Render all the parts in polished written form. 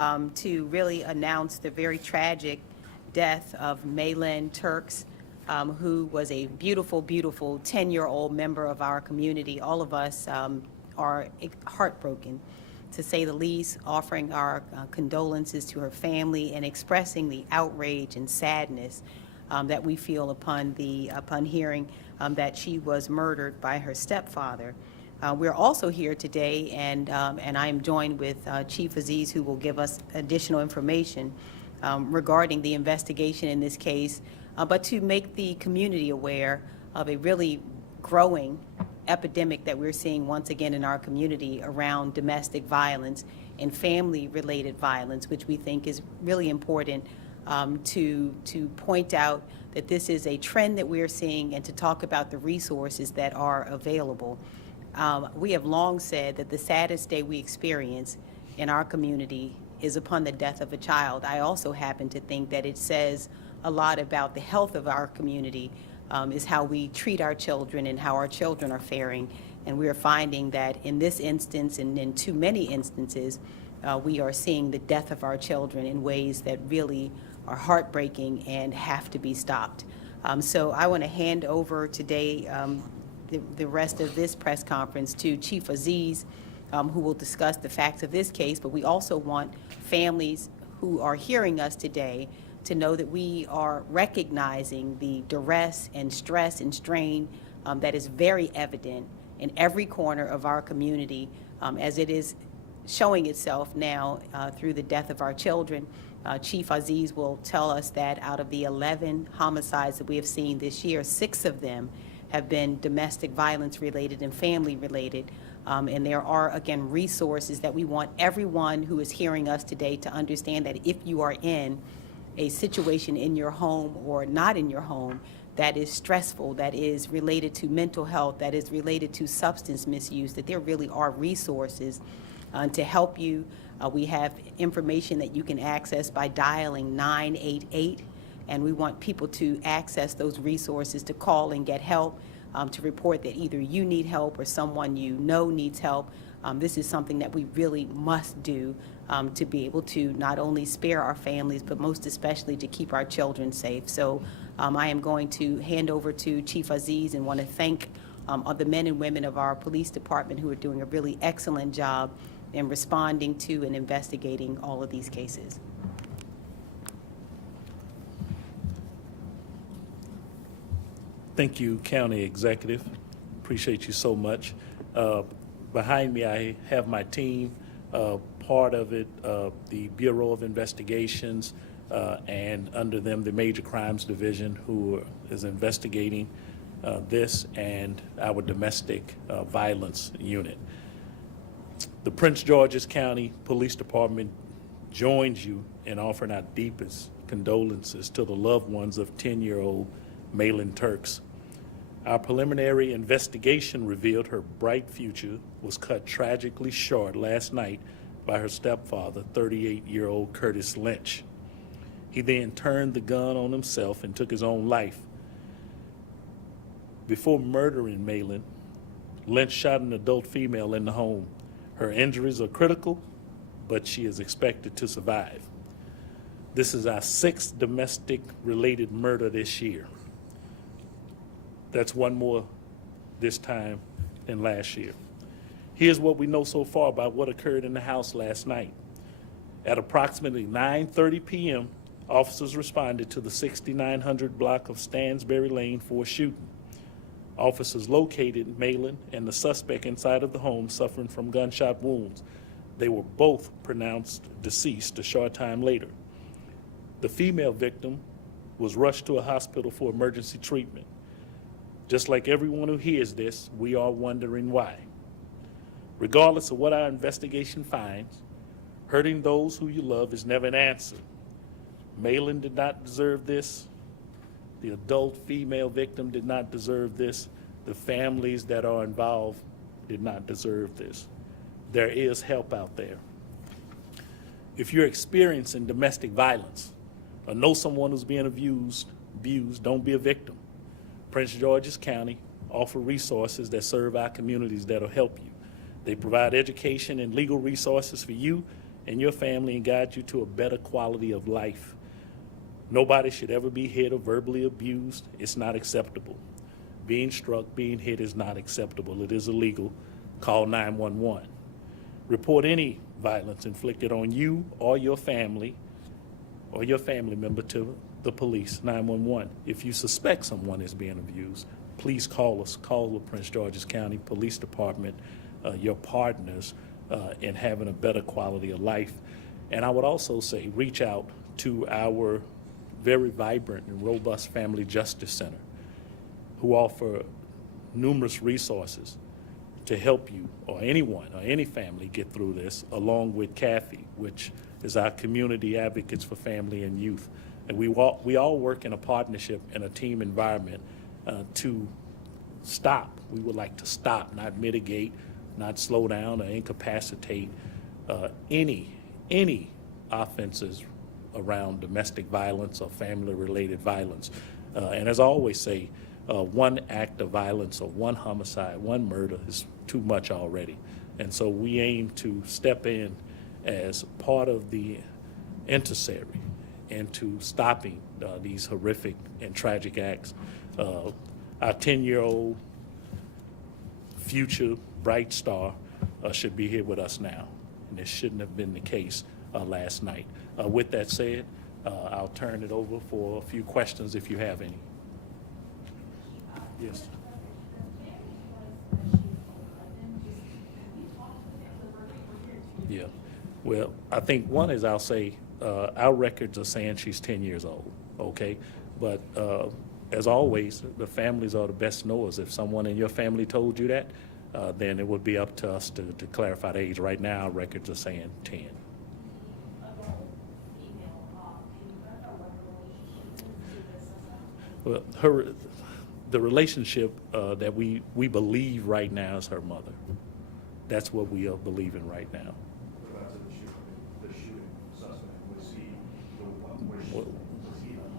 to really announce the very tragic death of Maylin Turks, who was a beautiful, beautiful 10-year-old member of our community. All of us are heartbroken, to say the least, offering our condolences to her family and expressing the outrage and sadness that we feel upon hearing that she was murdered by her stepfather. We're also here today, and I am joined with Chief Aziz, who will give us additional information regarding the investigation in this case, but to make the community aware of a really growing epidemic that we're seeing once again in our community around domestic violence and family-related violence, which we think is really important to point out that this is a trend that we're seeing and to talk about the resources that are available. We have long said that the saddest day we experience in our community is upon the death of a child. I also happen to think that it says a lot about the health of our community, is how we treat our children and how our children are faring. And we are finding that in this instance and in too many instances, we are seeing the death of our children in ways that really are heartbreaking and have to be stopped. So I want to hand over today the rest of this press conference to Chief Aziz, who will discuss the facts of this case, but we also want families who are hearing us today to know that we are recognizing the duress and stress and strain that is very evident in every corner of our community, as it is showing itself now through the death of our children. Chief Aziz will tell us that out of the 11 homicides that we have seen this year, 6 of them have been domestic violence related and family related. And there are, again, resources that we want everyone who is hearing us today to understand that if you are in a situation in your home or not in your home that is stressful, that is related to mental health, that is related to substance misuse, that there really are resources to help you. We have information that you can access by dialing 988, and we want people to access those resources, to call and get help, to report that either you need help or someone you know needs help. This is something that we really must do to be able to not only spare our families, but most especially to keep our children safe. So I am going to hand over to Chief Aziz and want to thank the men and women of our police department who are doing a really excellent job in responding to and investigating all of these cases. Thank you, County Executive. Appreciate you so much. Behind me, I have my team. Part of it, the Bureau of Investigations, and under them, the Major Crimes Division, who is investigating this, and our Domestic Violence Unit. The Prince George's County Police Department joins you in offering our deepest condolences to the loved ones of 10-year-old Maylin Turks. Our preliminary investigation revealed her bright future was cut tragically short last night by her stepfather, 38-year-old Curtis Lynch. He then turned the gun on himself and took his own life. Before murdering Maylin, Lynch shot an adult female in the home. Her injuries are critical, but she is expected to survive. This is our 6th domestic-related murder this year. That's one more this time than last year. Here's what we know so far about what occurred in the house last night. At approximately 9:30 p.m., officers responded to the 6900 block of Stansbury Lane for a shooting. Officers located Maylin and the suspect inside of the home suffering from gunshot wounds. They were both pronounced deceased a short time later. The female victim was rushed to a hospital for emergency treatment. Just like everyone who hears this, we are wondering why. Regardless of what our investigation finds, hurting those who you love is never an answer. Maylin did not deserve this. The adult female victim did not deserve this. The families that are involved did not deserve this. There is help out there. If you're experiencing domestic violence or know someone who's being abused, don't be a victim. Prince George's County offer resources that serve our communities that'll help you. They provide education and legal resources for you and your family and guide you to a better quality of life. Nobody should ever be hit or verbally abused. It's not acceptable. Being struck, being hit is not acceptable. It is illegal. Call 911. Report any violence inflicted on you or your family member to the police, 911. If you suspect someone is being abused, please call us. Call the Prince George's County Police Department, your partners in having a better quality of life. And I would also say reach out to our very vibrant and robust Family Justice Center, who offer numerous resources to help you or anyone or any family get through this, along with Kathy, which is our community advocates for family and youth. And we all work in a partnership in a team environment to stop. We would like to stop, not mitigate, not slow down or incapacitate any offenses around domestic violence or family-related violence. And as I always say, one act of violence or one homicide, one murder is too much already. And so we aim to step in as part of the intercessory into stopping these horrific and tragic acts. Our 10-year-old future bright star should be here with us now, and this shouldn't have been the case last night. With that said, I'll turn it over for a few questions if you have any. Yes. Yeah. Well, I think one is I'll say our records are saying she's 10 years old, okay? But as always, the families are the best knowers. If someone in your family told you that, then it would be up to us to clarify the age. Right now, our records are saying 10. Well, the relationship that we believe right now is her mother. That's what we are believing right now. What about the shooting suspect? Was he the husband of the shooter?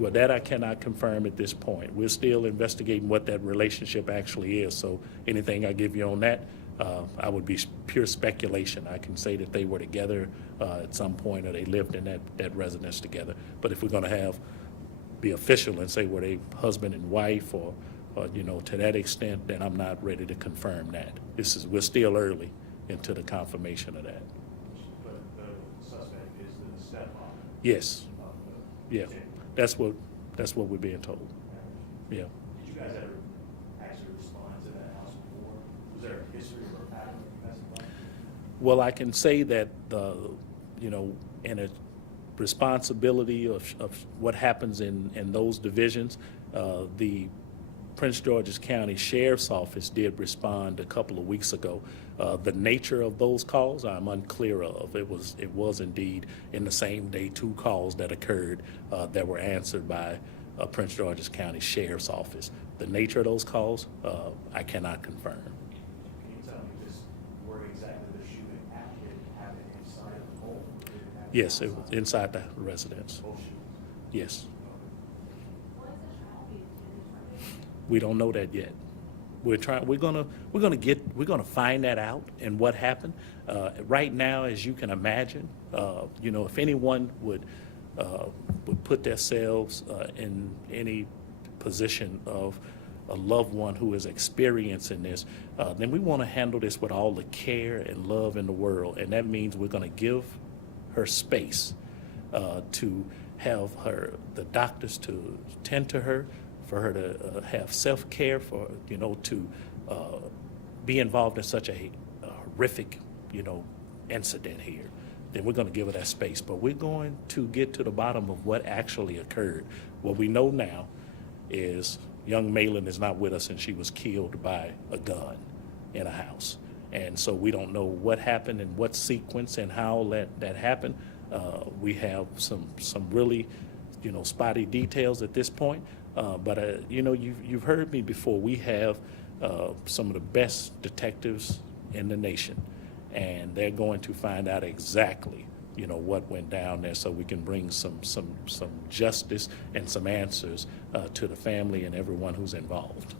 Well, that I cannot confirm at this point. We're still investigating what that relationship actually is. So anything I give you on that, I would be pure speculation. I can say that they were together at some point or they lived in that residence together. But if we're going to be official and say were they husband and wife or to that extent, then I'm not ready to confirm that. We're still early into the confirmation of that. But the suspect is the stepfather. Yes. Of Yeah. the victim. That's what we're being told. Yeah. Did you guys ever actually respond to that house before? Was there a history of her having domestic violence? Well, I can say that in a responsibility of what happens in those divisions, the Prince George's County Sheriff's Office did respond a couple of weeks ago. The nature of those calls, I'm unclear of. It was indeed in the same day 2 calls that occurred that were answered by Prince George's County Sheriff's Office. The nature of those calls, I cannot confirm. Can you tell me just where exactly the shooting happened inside of the home? Or did it happen Yes, it outside? was inside the residence. Both shootings. Yes. What is the trial being targeted? We don't know that yet. We're gonna find that out and what happened. Right now, as you can imagine, if anyone would put themselves in any position of a loved one who is experiencing this, then we want to handle this with all the care and love in the world, and that means we're going to give her space to have the doctors to tend to her, for her to have self-care, to be involved in such a horrific, incident here. Then we're going to give her that space. But we're going to get to the bottom of what actually occurred. What we know now is young Malin is not with us, and she was killed by a gun in a house. And so we don't know what happened and what sequence and how that happened. We have some really, spotty details at this point. But you've heard me before. We have some of the best detectives in the nation, and they're going to find out exactly, what went down there, so we can bring some justice and some answers to the family and everyone who's involved.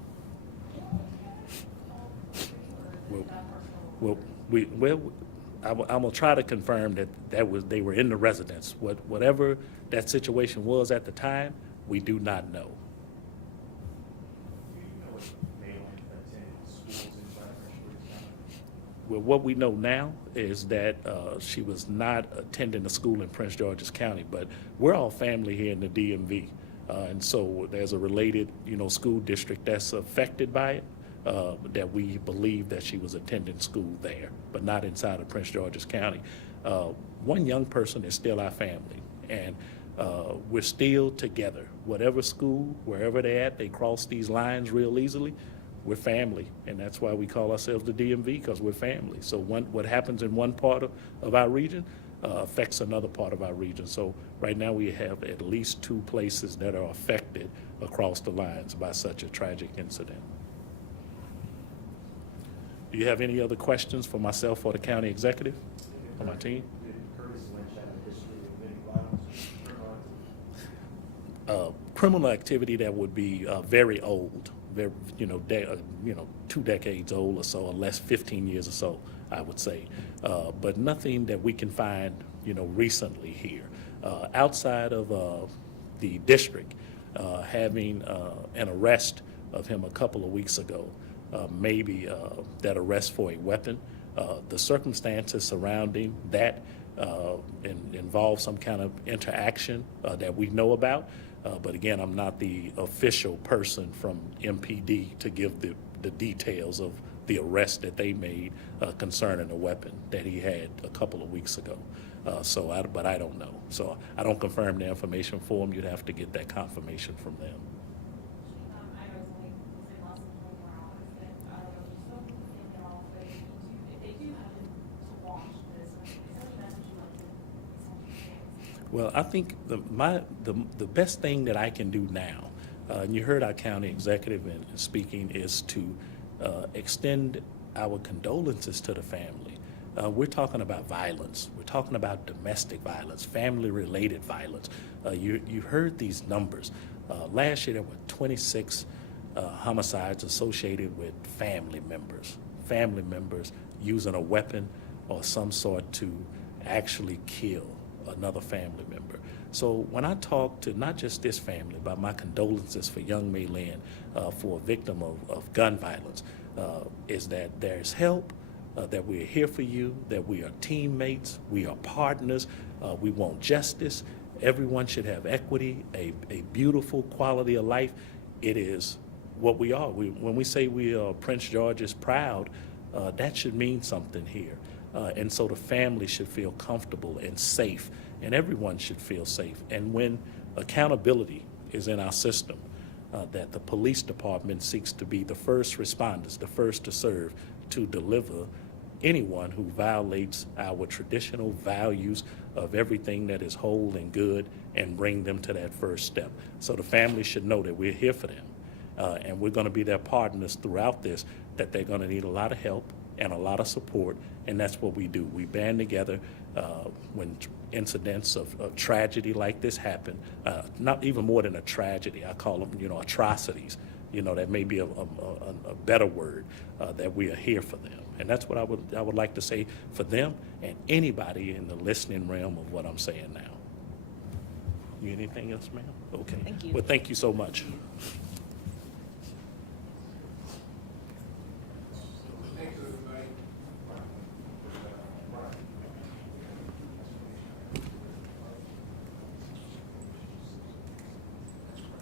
I'm gonna try to confirm that they were in the residence. Whatever that situation was at the time, we do not know. Do you know if Malin attended schools inside of Prince George's County? Well, what we know now is that she was not attending a school in Prince George's County, but we're all family here in the DMV. And so there's a related, school district that's affected by it, that we believe that she was attending school there, but not inside of Prince George's County. One young person is still our family, and we're still together. Whatever school, wherever they're at, they cross these lines real easily. We're family, and that's why we call ourselves the DMV, because we're family. So what happens in one part of our region affects another part of our region. So right now we have at least 2 places that are affected across the lines by such a tragic incident. Do you have any other questions for myself or the county executive or my team? Did Curtis Lynch have a history of any violence? Criminal activity that would be very old, very, 2 decades old or so, or less, 15 years or so, I would say. But nothing that we can find, recently here. Outside of the district, having an arrest of him a couple of weeks ago, maybe that arrest for a weapon. The circumstances surrounding that involve some kind of interaction that we know about. But again, I'm not the official person from MPD to give the details of the arrest that they made concerning a weapon that he had a couple of weeks ago. But I don't know. So I don't confirm the information for them. You'd have to get that confirmation from them. I know it's only within less than 24 hours, but I don't know if you've spoken to the family at all, but if they do happen to watch this, is there any message you'd like to send to your fans? Well, I think the best thing that I can do now, and you heard our county executive speaking, is to extend our condolences to the family. We're talking about violence. We're talking about domestic violence, family-related violence. You heard these numbers. Last year there were 26 homicides associated with family members using a weapon or some sort to actually kill another family member. So when I talk to not just this family, but my condolences for young May Lynn, for a victim of gun violence, is that there's help, that we're here for you, that we are teammates, we are partners, we want justice. Everyone should have equity, a beautiful quality of life. It is what we are. When we say we are Prince George's proud, that should mean something here. And so the family should feel comfortable and safe, and everyone should feel safe. And when accountability is in our system, that the police department seeks to be the first responders, the first to serve, to deliver anyone who violates our traditional values of everything that is whole and good, and bring them to that first step. So the family should know that we're here for them, and we're going to be their partners throughout this, that they're going to need a lot of help and a lot of support, and that's what we do. We band together when incidents of tragedy like this happen, not even more than a tragedy, I call them, atrocities. That may be a better word, that we are here for them. And that's what I would like to say for them and anybody in the listening realm of what I'm saying now. You anything else, ma'am? Okay. Thank you. Well, thank you so much.